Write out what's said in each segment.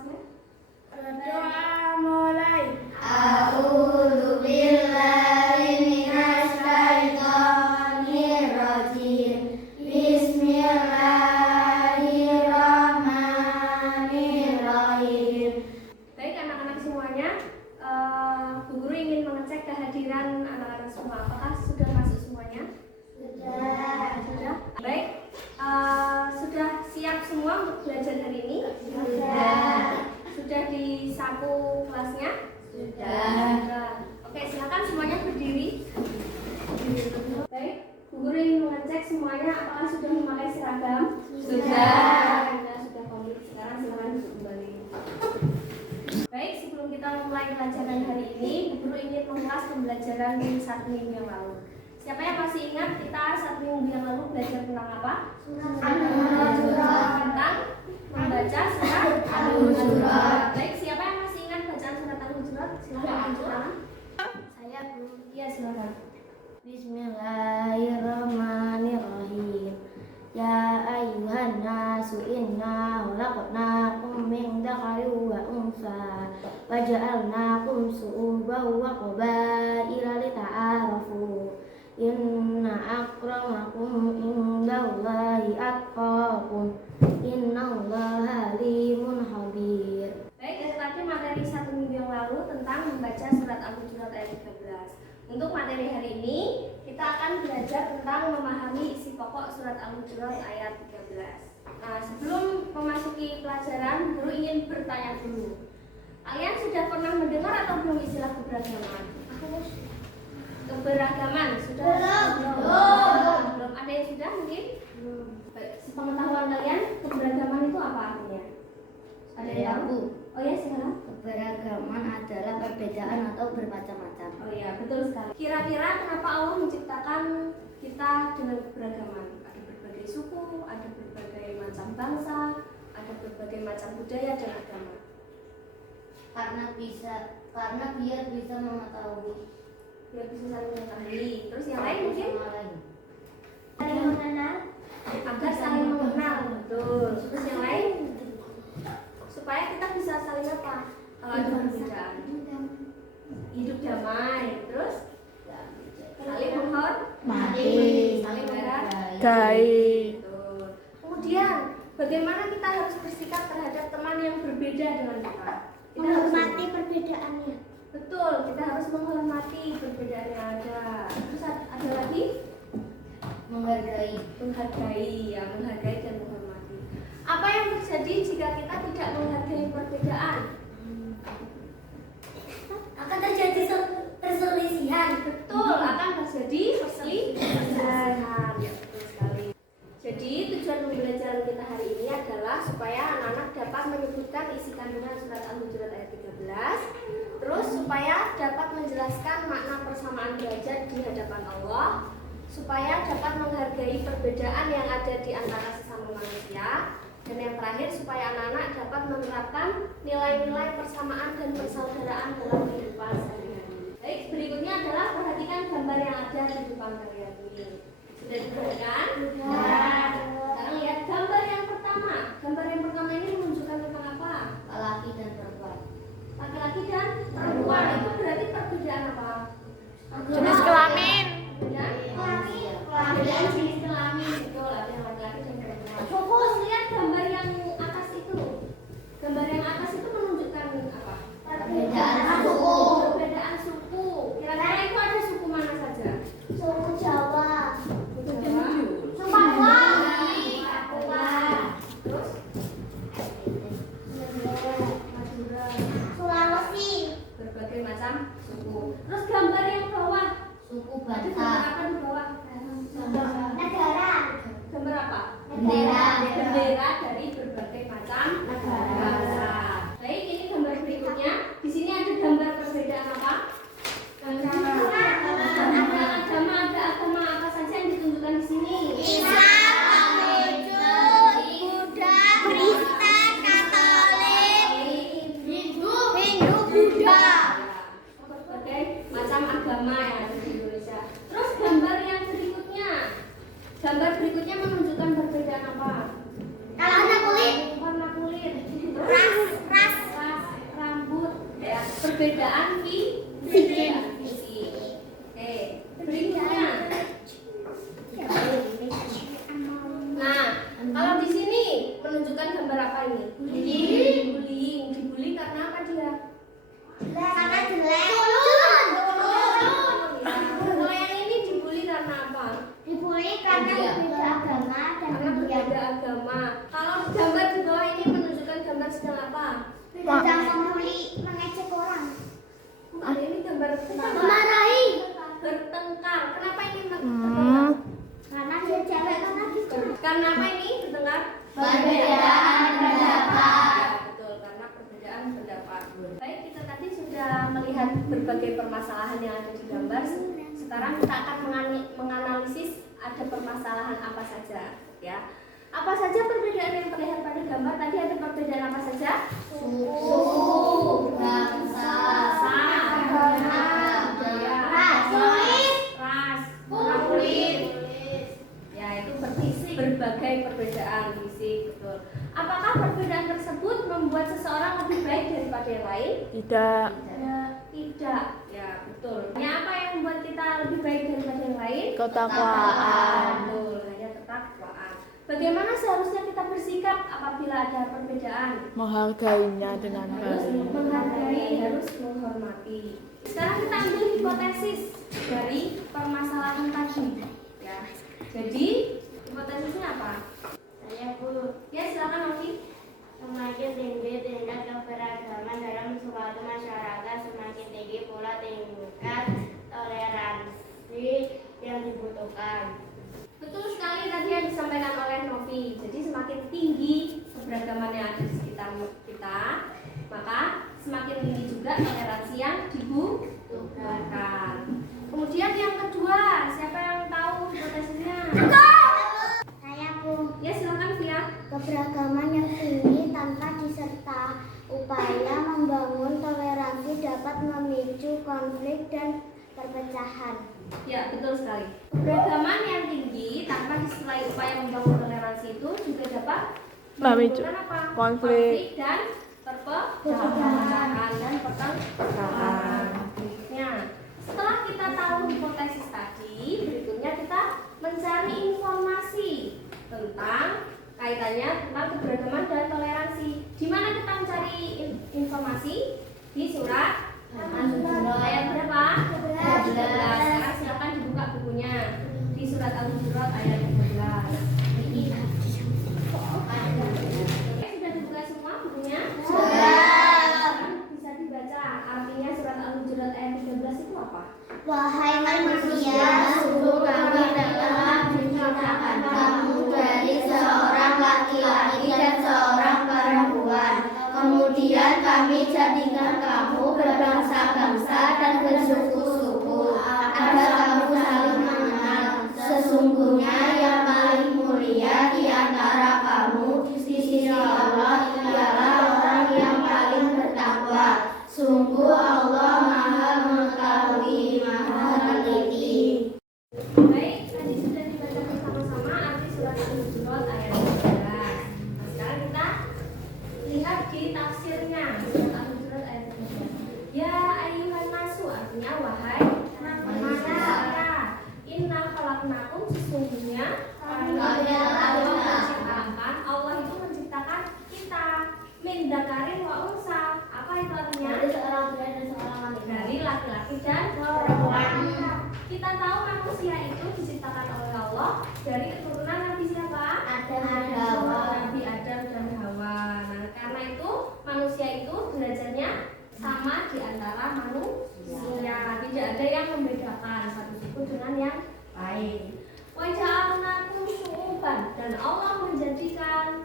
kelasnya? Doa mulai. A'udzu billahi minasy syaithanir rajim. Bismillahirrahmanirrahim. Baik anak-anak semuanya, Bu Guru ingin mengecek kehadiran anak-anak semua. Apakah sudah masuk semuanya? Sudah. Baik, sudah siap semua untuk belajar hari ini? Sudah disapu kelasnya? Sudah. Oke, silakan semuanya berdiri. Baik, Bu Guru ingin mengecek semuanya apakah sudah memakai seragam? Sudah komplit. Sekarang silakan duduk kembali. Baik, sebelum kita memulai pelajaran hari ini, Bu Guru ingin mengulas pembelajaran 1 minggu yang lalu. Siapa yang masih ingat kita 1 minggu yang lalu belajar tentang apa? Tentang membaca surat Al-Hujurat. Baik, siapa yang masih ingat bacaan surat Al-Hujurat? Silakan angkat tangan. Saya belum. Iya, silakan. Bismillahirrahmanirrahim. Ya ayyuhan nasu inna khalaqnakum min dzakarin wa untha wa ja'alnakum syu'uban wa qabaila lita'arafu. Inna akramakum indallahi atqakum. Innallaha alimun khabir. Baik, itu tadi materi 1 minggu yang lalu tentang membaca surat Al-Hujurat ayat 13. Untuk materi hari ini, kita akan belajar tentang memahami isi pokok surat Al-Hujurat ayat 13. Nah, sebelum memasuki pelajaran, Guru ingin bertanya dulu. Kalian sudah pernah mendengar atau belum istilah keberagaman? Keberagaman sudah? Belum. Ada yang sudah mungkin? Baik, sepengetahuan kalian, keberagaman itu apa artinya? Ada yang tahu? Oh ya, silakan. Keberagaman adalah perbedaan atau bermacam-macam. Oh iya, betul sekali. Kira-kira kenapa Allah menciptakan kita dengan keberagaman? Ada berbagai suku, ada berbagai macam bangsa, ada berbagai macam budaya dan agama. Karena biar bisa mengetahui. Biar bisa saling mengetahui. Terus yang lain mungkin? Saling mengenal. Agar saling mengenal, betul. Terus yang lain? Supaya kita bisa saling apa? Kalau ada perbedaan. Hidup damai. Terus? Saling menghormati, saling menghargai. Kemudian, bagaimana kita harus bersikap terhadap teman yang berbeda dengan kita? Kita Menghormati perbedaannya. Betul, kita harus menghormati perbedaan yang ada. Terus ada lagi? Menghargai. Menghargai dan menghormati. Apa yang terjadi jika kita tidak menghargai perbedaan? Akan terjadi perselisihan. Betul, akan terjadi perselisihan. Ya, betul sekali. Jadi tujuan pembelajaran kita hari ini adalah supaya anak-anak dapat menyebutkan isi kandungan surat Al-Hujurat ayat 13. Terus supaya dapat menjelaskan makna persamaan derajat di hadapan Allah, supaya dapat menghargai perbedaan yang ada di antara sesama manusia, dan yang terakhir supaya anak-anak dapat menerapkan nilai-nilai persamaan dan persaudaraan dalam kehidupan sehari-hari. Baik, berikutnya adalah perhatikan gambar yang ada di depan kalian ini. Sudah diperhatikan? Sudah. Sekarang lihat gambar yang pertama. Gambar yang pertama ini menunjukkan tentang apa? Laki dan perempuan. Laki-laki dan perempuan. Itu berarti perbedaan apa? Jenis kelamin. Perbedaan jenis kelamin. Betul, ada yang laki-laki dan perempuan. Fokus lihat gambar yang atas itu. Gambar yang atas itu menunjukkan apa? Perbedaan suku. Perbedaan suku. Kira-kira itu ada suku mana saja? Suku Jawa. Suku Jawa. Papua. Papua. Terus? Madura. Sulawesi. Berbagai macam suku. Terus gambar yang bawah. Suku Ada gambar bangsa. apa di bawah? Negara. Gambar apa? Bendera. Bendera dari berbagai macam bangsa. Baik, ini gambar berikutnya. Di sini ada gambar perbedaan apa? Ada agama apa saja yang ditunjukkan di sini? Islam, Konghucu, Buddha, Kristen, Katolik, Hindu, Buddha. Berbagai macam agama yang ada di Indonesia. Terus gambar yang berikutnya. Gambar berikutnya menunjukkan perbedaan apa? Warna kulit. Warna kulit. perbedaan fisik. Oke, berikutnya. Nah, kalau di sini menunjukkan gambar apa ini? Bullying. Dibully karena apa dia? Karena jelek. Kalau yang ini dibully karena apa? Dibully karena berbeda agama dan Karena pendiam. berbeda agama. Kalau gambar di bawah ini menunjukkan gambar sedang apa? Sedang membuli, mengejek orang. Ini gambar Memarahi. bertengkar. Kenapa ini bertengkar? Karena dia cewek karena gitu. Karena apa ini bertengkar? Perbedaan pendapat. Betul, karena perbedaan pendapat. Baik, kita tadi sudah melihat berbagai permasalahan yang ada di gambar. Sekarang kita akan menganalisis ada permasalahan apa saja, ya. Apa saja perbedaan yang terlihat pada gambar? Tadi ada perbedaan apa saja? Suku, bangsa, agama, budaya, ras, warna kulit. Ya, itu berbagai perbedaan fisik, betul. Apakah perbedaan tersebut membuat seseorang lebih baik daripada yang lain? Tidak. Tidak. Ya, betul. Hanya apa yang membuat kita lebih baik daripada yang lain? Ketakwaan. Betul, hanya ketakwaan. Bagaimana seharusnya kita bersikap apabila ada perbedaan? Menghargainya dengan Harus baik. menghargai, harus menghormati. Sekarang kita ambil hipotesis dari permasalahan tadi. Ya. Jadi hipotesisnya apa? Saya Bu, Ya, silakan Novi. semakin tinggi tingkat keberagaman dalam suatu masyarakat, semakin tinggi pula tingkat toleransi yang dibutuhkan. Betul sekali tadi yang disampaikan oleh Novi. Jadi semakin tinggi keberagaman yang ada di sekitar kita, maka semakin tinggi juga toleransi yang dibutuhkan. Kemudian yang kedua, siapa yang tahu hipotesisnya? Saya Bu, Ya, silakan Via. keberagaman yang tinggi tanpa diserta upaya membangun toleransi dapat memicu konflik dan perpecahan. Ya, betul sekali. Keberagaman yang tinggi tanpa disertai upaya membangun toleransi itu juga dapat Memicu menimbulkan apa? konflik. Dan perpecahan dan pertengkaran. Berikutnya, setelah kita tahu hipotesis tadi, berikutnya kita mencari informasi tentang kaitannya tentang keberagaman dan toleransi. Di mana kita mencari informasi? Di surat ayat berapa? 13. Sekarang silakan dibuka bukunya di surat Al-Hujurat ayat 13. Oke, sudah dibuka semua bukunya? Sekarang bisa dibaca artinya surat Al-Hujurat ayat 13 itu apa? Wahai manusia, sungguh kami telah menciptakan kamu dari seorang laki-laki dan seorang perempuan. Kemudian kami jadikan kamu berbangsa-bangsa dan bersuku-suku agar kamu saling mengenal. Sesungguhnya yang paling mulia di antara kamu di sisi Allah ialah orang yang paling bertakwa. Sungguh Allah Maha Mengetahui, Maha Teliti. Baik, tadi sudah dibaca bersama-sama arti surat Al-Hujurat ayat 13. Nah, sekarang kita lihat di tafsirnya surat Al-Hujurat ayat 13. Ya ayyuhan nasu, artinya wahai manusia. Inna khalaqnakum, sesungguhnya Allah itu menciptakan kita min dzakarin wa unsa. Apa itu artinya? Dari seorang pria dan seorang wanita. Dari laki-laki dan perempuan. Kita tahu manusia itu diciptakan oleh Allah dari keturunan Nabi siapa? Adam dan Hawa. Nabi Adam dan Hawa. Nah, karena itu manusia itu derajatnya sama di antara manusia. Tidak ada yang membedakan satu suku dengan yang lain. Wa ja'alnakum syu'uban, dan Allah menjadikan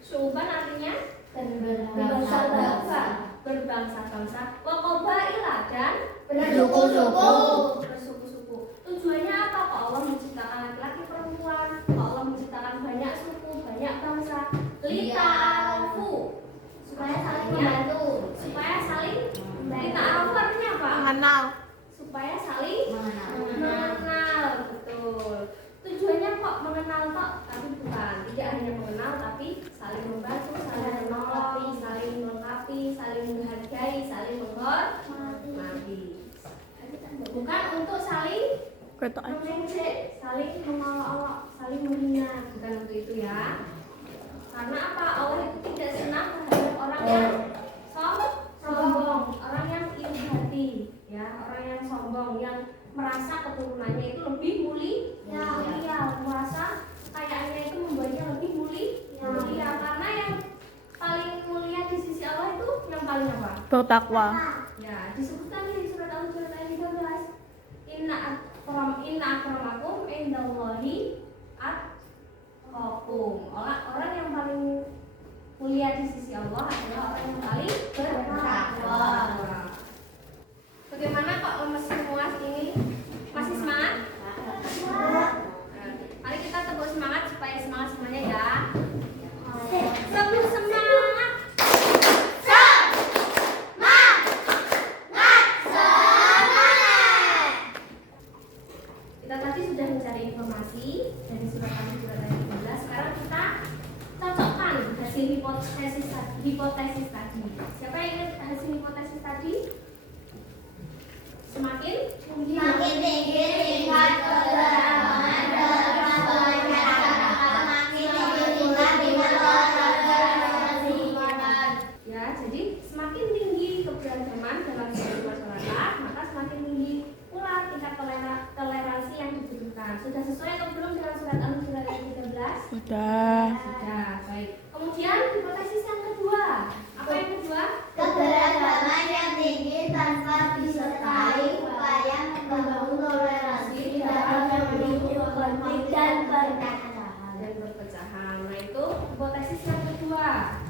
syu'uban artinya Berbangsa-bangsa. berbangsa-bangsa, wa qabaila, dan Bersuku-suku. bersuku-suku. Tujuannya apa? Kok Allah menciptakan laki-laki perempuan? Kok Allah menciptakan banyak suku, banyak bangsa? Lita'arufu, supaya saling membantu, supaya saling lita'arufu artinya apa? Mengenal. Supaya saling Mengenal. mengenal, betul. Tujuannya kok mengenal kok, tapi bukan. Tidak hanya mengenal, tapi saling membantu, saling menolong, saling mengasihi. Petok aja. Saling mengolok-olok, saling menghina, bukan untuk itu ya. Karena apa? Allah itu tidak senang terhadap orang yang sombong, orang yang iri hati, ya, orang yang sombong, yang merasa keturunannya itu lebih mulia, merasa kayaknya itu membuatnya lebih mulia. Karena yang paling mulia di sisi Allah itu yang paling apa? Bertakwa. Ya, disebutkan di surat Al-Hujurat ayat 13. Inna akramakum indallahi atqakum. Orang yang paling mulia di sisi Allah adalah orang yang paling bertakwa. Bagaimana kok lemes semua ini? Masih semangat? Nah, mari kita tepuk semangat supaya semangat semuanya ya. Tepuk semangat. Kita tadi sudah mencari informasi dari surat Al-Hujurat ayat 13. Sekarang kita cocokkan hasil hipotesis tadi. Siapa yang ingat hasil hipotesis tadi? Semakin tinggi tingkat keberagaman dalam bermasyarakat, makin tinggi pula tingkat keberagaman. Ya, jadi semakin tinggi keberagaman dalam suatu masyarakat, maka semakin tinggi pula tingkat toleransi yang dibutuhkan. Sudah sesuai atau belum dengan surat Al-Hujurat ayat 13? Sudah. Sudah, baik. Kemudian hipotesis yang kedua. Apa yang kedua? Keberagaman yang tinggi tanpa disertai upaya membangun toleransi dapat memicu konflik dan perpecahan. Nah, itu hipotesis yang kedua.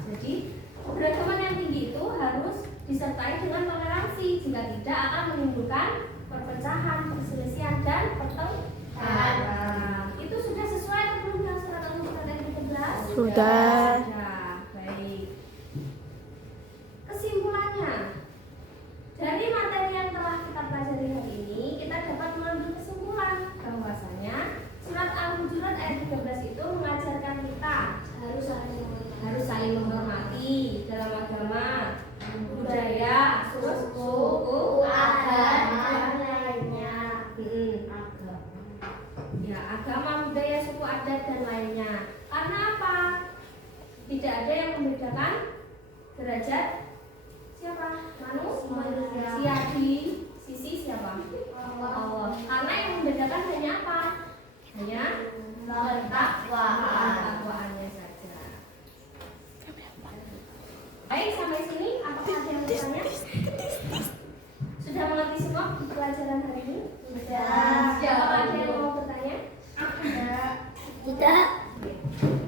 Jadi, keberagaman yang tinggi itu harus disertai dengan toleransi. Jika tidak akan menimbulkan perpecahan, perselisihan dan pertengkaran. Itu sudah sesuai atau belum dengan surat Al-Hujurat ayat 13? Sudah. Sudah, baik. Kesimpulannya, dari materi yang telah kita pelajari hari ini, kita dapat mengambil kesimpulan bahwasanya surat Al-Hujurat ayat 13 itu mengajarkan kita harus saling menghormati dalam agama, budaya, suku, agama dan lainnya. Ya, agama, budaya, suku, adat dan lainnya. Karena apa? Tidak ada yang membedakan derajat siapa? Manusia di sisi siapa? Allah. Karena yang membedakan hanya apa? Hanya ketakwaannya saja. Baik, sampai sini apakah ada yang bertanya? Sudah mengerti semua pelajaran hari ini? Sudah. Apakah ada yang mau bertanya? Tidak.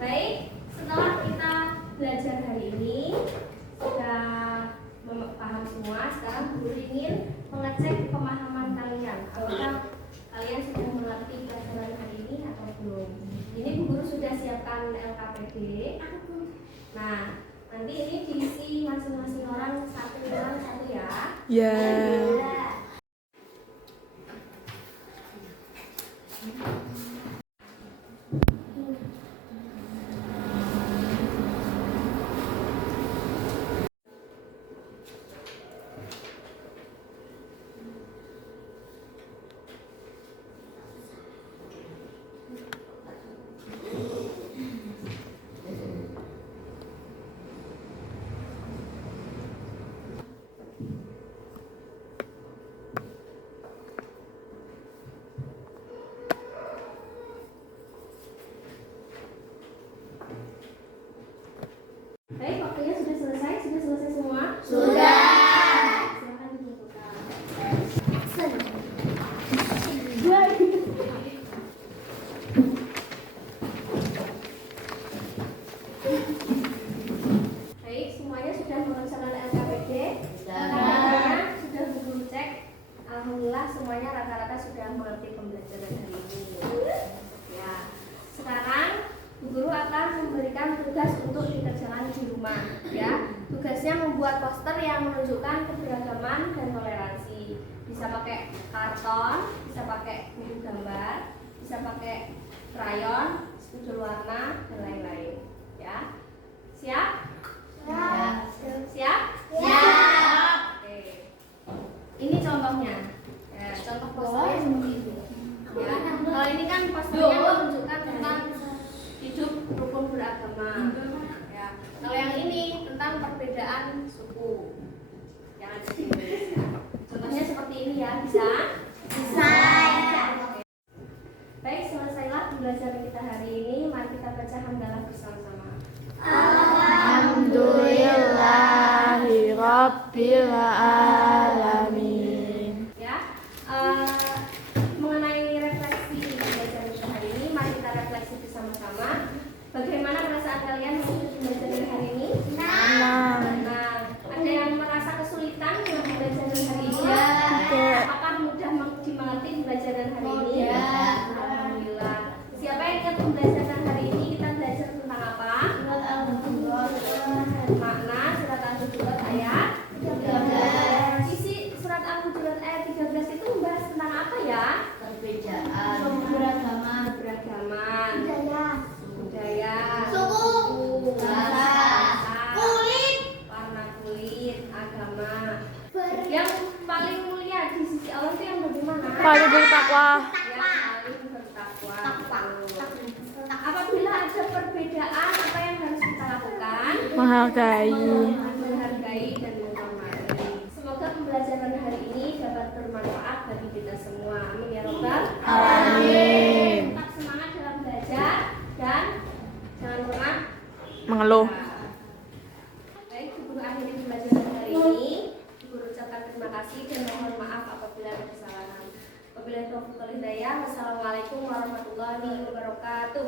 Baik, setelah kita belajar hari ini sudah paham semua, sekarang guru ingin mengecek pemahaman kalian. Apakah kalian sudah mengerti pelajaran hari ini atau belum? Ini Bu Guru sudah siapkan LKPD. Nah, nanti ini diisi masing-masing orang satu ya. Ya. Baik, waktunya sudah selesai semua? Sudah. Silakan dibuka. Baik, semuanya sudah mengerjakan LKPD. Rata-ratanya sudah Bu Guru cek. Alhamdulillah semuanya rata-rata sudah mengerti pembelajaran hari ini. Ya, sekarang Bu Guru akan memberikan tugas untuk dikerjakan di rumah. Ya, tugasnya membuat poster yang menunjukkan keberagaman dan toleransi. Bisa pakai karton, bisa pakai buku gambar, bisa pakai krayon, spidol warna dan lain-lain. Ya, siap? Siap? Oke. Ini contohnya. Ya, contoh posternya seperti itu. Ya. mengaji di Indonesia. Contohnya seperti ini ya, bisa? Bisa. Baik, selesailah pembelajaran kita hari ini. Mari kita baca hamdalah bersama-sama. Alhamdulillahi Rabbil Alamin. Ya, mengenai refleksi pembelajaran kita hari ini, mari kita refleksi bersama-sama. Bagaimana perasaan kalian mengikuti pembelajaran hari ini? Nah, Ada yang merasa kesulitan dengan pembelajaran hari ini? Tidak. Apakah mudah dimengerti pembelajaran hari ini? Mudah. Alhamdulillah. Siapa yang ingat pembelajaran hari ini? Kita belajar tentang apa? Makna surat Al-Hujurat ayat 13. Isi surat Al-Hujurat ayat 13 itu membahas tentang apa ya? Perbedaan. Keberagaman, budaya, suku, bahasa, Kulit. warna kulit, agama. Yang paling mulia di sisi Allah itu yang bagaimana? paling bertakwa. Yang paling bertakwa. Apabila ada perbedaan, apa yang harus kita lakukan? Menghargai. Menghargai dan menghormati. Semoga pembelajaran hari ini dapat bermanfaat bagi kita semua. Amin ya Rabbal Amin. Tetap semangat dalam belajar dan jangan pernah Mengeluh. Baik, guru akhiri pembelajaran hari ini. Guru ucapkan terima kasih dan mohon maaf apabila ada kesalahan. Wabillahi taufiq wal hidayah. Wassalamualaikum warahmatullahi wabarakatuh.